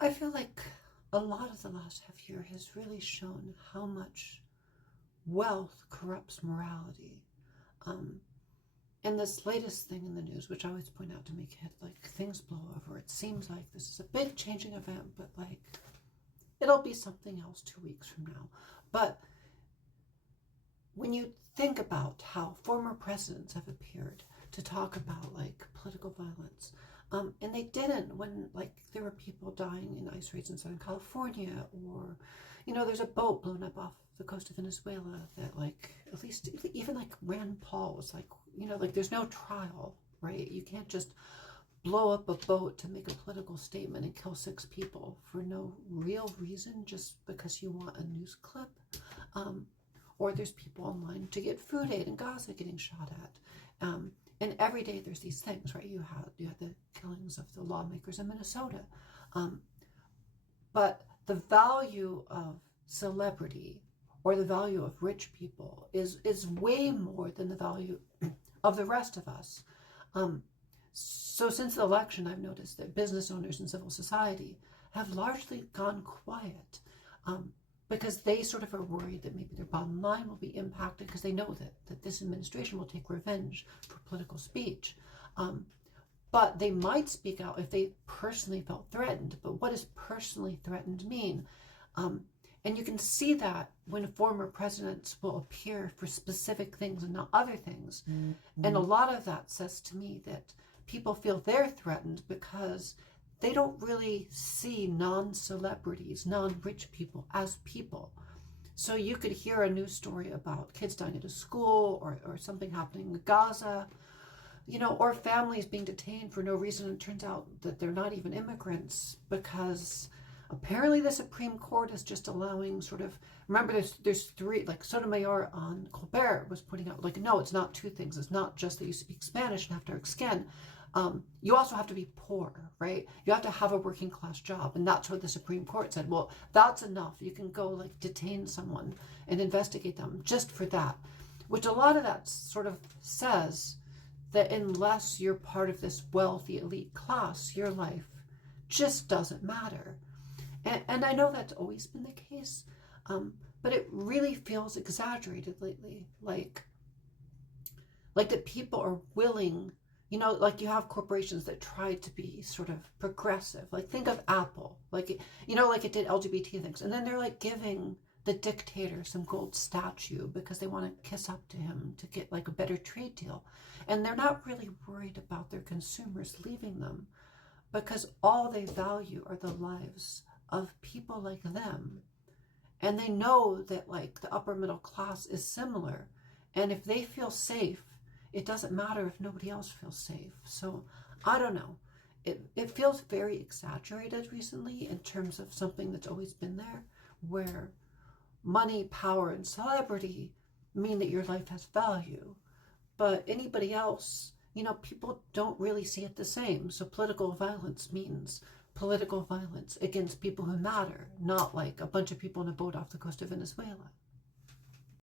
I feel like a lot of the last half year has really shown how much wealth corrupts morality. Um, and this latest thing in the news, which I always point out to make it like things blow over, it seems like this is a big changing event, but like it'll be something else 2 weeks from now. But when you think about how former presidents have appeared to talk about like political violence, and they didn't when like there were people dying in ice raids in Southern California, or there's a boat blown up off the coast of Venezuela that like at least even like Rand Paul was like, like there's no trial, right? You can't just blow up a boat to make a political statement and kill 6 people for no real reason just because you want a news clip. Or there's people online to get food aid in Gaza getting shot at. And every day there's these things, right? You had the killings of the lawmakers in Minnesota. But the value of celebrity or the value of rich people is way more than the value of the rest of us. So since the election, I've noticed that business owners and civil society have largely gone quiet. Because they sort of are worried that maybe their bottom line will be impacted because they know that this administration will take revenge for political speech. But they might speak out if they personally felt threatened. But what does personally threatened mean? And you can see that when former presidents will appear for specific things and not other things. Mm-hmm. And a lot of that says to me that people feel they're threatened because they don't really see non-celebrities, non-rich people as people. So you could hear a news story about kids dying at a school or something happening in Gaza, or families being detained for no reason. It turns out that they're not even immigrants because apparently the Supreme Court is just allowing remember there's 3, like Sotomayor on Colbert was putting out, like, no, it's not 2 things. It's not just that you speak Spanish and have dark skin. You also have to be poor, right? You have to have a working class job. And that's what the Supreme Court said. Well, that's enough. You can go like detain someone and investigate them just for that, which a lot of that sort of says that unless you're part of this wealthy elite class, your life just doesn't matter. And I know that's always been the case, but it really feels exaggerated lately. Like that people are willing, like you have corporations that try to be sort of progressive. Like think of Apple, like it did LGBT things, and then they're like giving the dictator some gold statue because they want to kiss up to him to get like a better trade deal, and they're not really worried about their consumers leaving them because all they value are the lives of people like them, and they know that like the upper middle class is similar, and if they feel safe, it doesn't matter if nobody else feels safe. So I don't know. It feels very exaggerated recently in terms of something that's always been there, where money, power, and celebrity mean that your life has value. But anybody else, people don't really see it the same. So political violence means political violence against people who matter, not like a bunch of people in a boat off the coast of Venezuela.